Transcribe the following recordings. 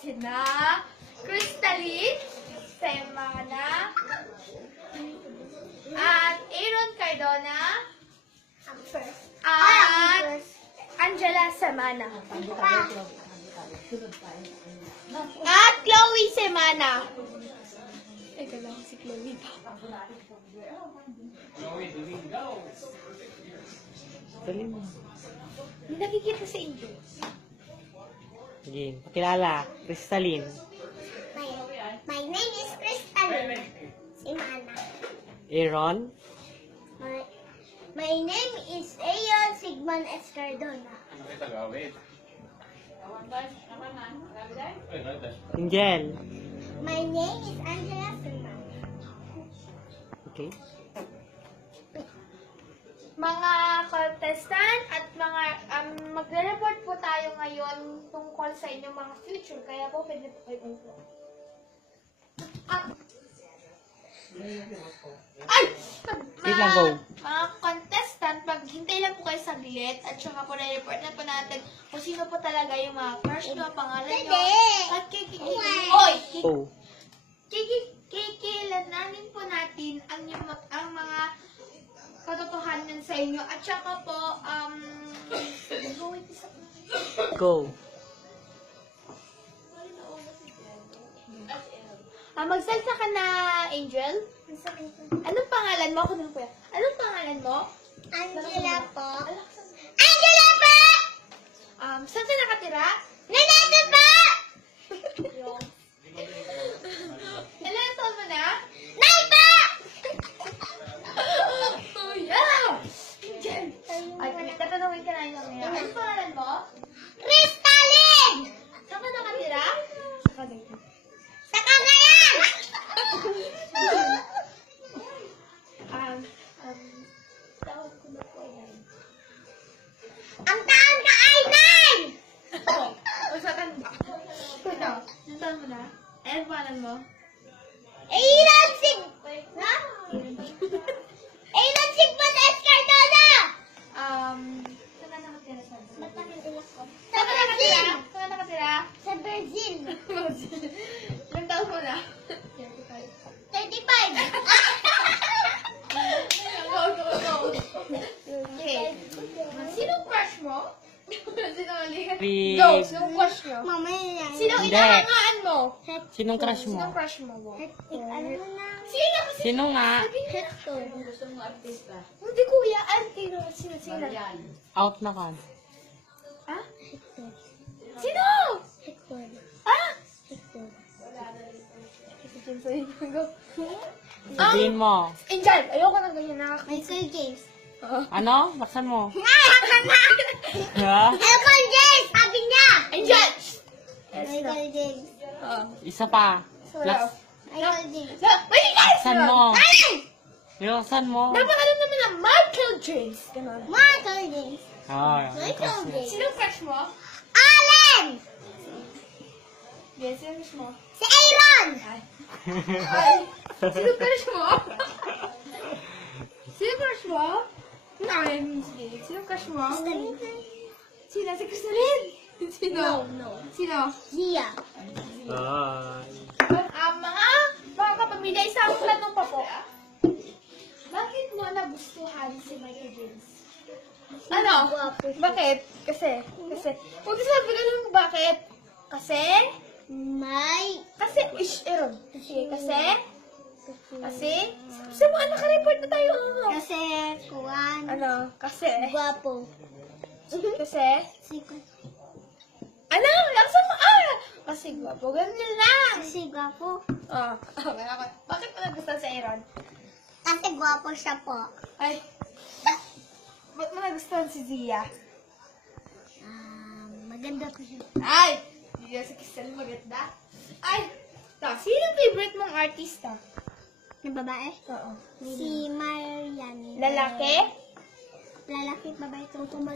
sina Crystalline Semana at Aaron Cardona at Angela Semana at Chloe Semana. Teka lang, si Chloe pa. Dali mo. Hindi nakikita sa inyo. Sige, pakilala. Crystalline. My name is Crystalline Simana. Aaron. My name is Ayon Sigman Escardona. Angel. My name is Angela Sigman. Okay. Mga contestant at mga magre-report po tayo ngayon tungkol sa inyong mga future. Kaya po, pwede po kayo upo. Ay! Wait lang, go. Mga contestant, maghintay lang po kayo saglit at saka po na-report na po natin kung sino po talaga yung mga crush nyo, pangalan nyo, at Oh. kikilalanin po natin ang mga katotohanan sa inyo at saka po, Go. magsalita ka na, Angel. Anong pangalan mo? Kunin ko yan. Anong pangalan mo? Angela po. Angela po! Saan ka nakatira? Nandito po! Ilan taon mo na? Nay po! Oh, yeah! Angel! Ay, tatanungin ka na yun mamaya. Anong pangalan mo? Crystalline! Saan ka nakatira? Sa Cavite. Sa Cagayan! Tawag ko na po yan. Ang taon ka ay 9! Usapan ba? Ito, anong taon mo na? Anong pangalan mo? Aaron Sigman Escardona! Saan ka nakatira sa Sa Brazil! Saan ka nakatira? Sa Brazil! Ilang taon mo na? 35! Go. Okay. Sinong crush mo? Please. Go, sinong crush mo? Mamaya yan. Sinong Hindi. inahangaan mo? Sinong crush mo? Sinong crush mo? Alam mo na. Sino? Sino nga? Hector. Hindi kuya, auntie. Sino? Out na ka. Ha? Hector. Sino? Hector. Ha? Hector. Go. Sabihin mo. Angel, ayoko na ganyan Michael James. Ano? Baksan mo. Ha? Michael James! Sabi niya! Angel! Michael James. Isa pa. Plus, Michael James. Wait, guys! baksan mo. Ay! Baksan mo. Dapat alam naman na Michael James. Ganon. Michael James. Oh, Michael James. Sinong crush mo? Allen! Yes, sinong crush mo? Si Aaron! Ay, sinong crush mo? Sinong crush mo? Ay, sige. Sinong crush mo? Sino? Si Crystalline? Sino? No. Sino? Zia. Mga kapamilya, isang tanong pa po. Bakit mo nagustuhan si Michael James? Ano? Bakit? Kasi, huwag sabi ka lang bakit. Kasi, Aaron. Kasi, mo, naka-report na tayo. Kasi, kuwan. Ano? Kasi, Guwapo. ano? Laksan mo, Kasi gwapo, ganyan lang. Kasi guwapo. Bakit mo nagustuhan si Aaron? Kasi guwapo siya po. Ay, ba't mo nagustuhan si Zia? Maganda po siya. Ay! Hindi na si Crystal maganda. Ay! Sino ang favorite mong artista? Na babae? Oo. Si Marian. Lalaki? Lalaki, babae.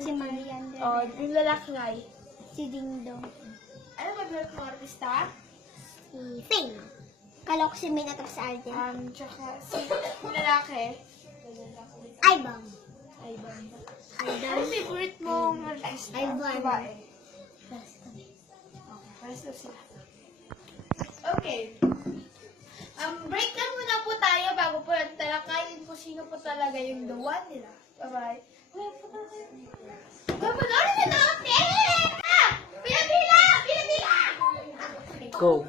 Si Marian. Oo, yung lalaki nga eh. Si Dingdong. Ano favorite mong artista? Si Fame. Kala ko si May natap sa Arden. Tsaka si lalaki. Ibang. Ano favorite mong artista? Ivan. Babae. Okay, pares na sila. Okay. Break na muna po tayo bago po talakayin kung sino po talaga yung the one nila. Bye-bye. Panoorin nyo na ang Pinapila! Pinapila! Go.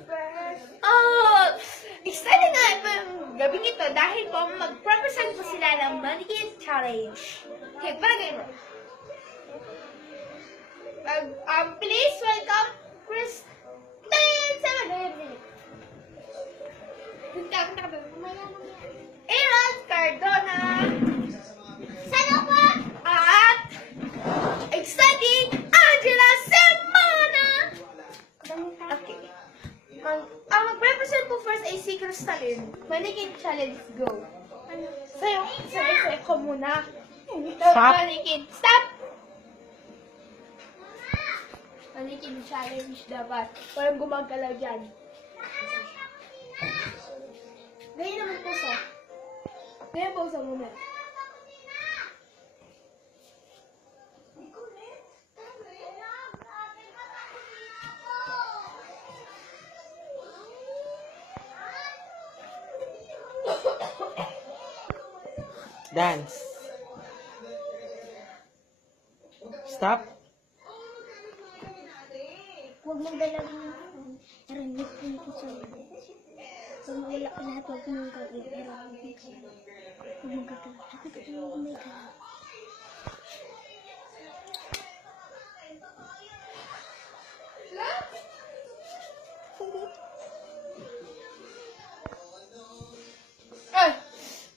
Excited na po yung gabing ito dahil po mag-represent po sila ng Mannequin Challenge. Okay, paragay mo. Please welcome Kristen Aaron Cardona Sanopa! at exciting Angela Semana. Okay. Ang mag-represent po first ay si Crystalline. Mannequin Challenge, go. Sayo ko muna. Stop. Mannequin, stop! Mannequin Challenge dapat. Walang gumagalaw dyan. Ganyan naman po sa. Ganyan po sa muna. Dance. Stop. Huwag mong dalawin yung narinig ko nito sa iyo. Kung wala ka lahat, huwag mong gagawin. Pero huwag mong gagawin. Huwag mong gagawin.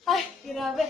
Ay, grabe.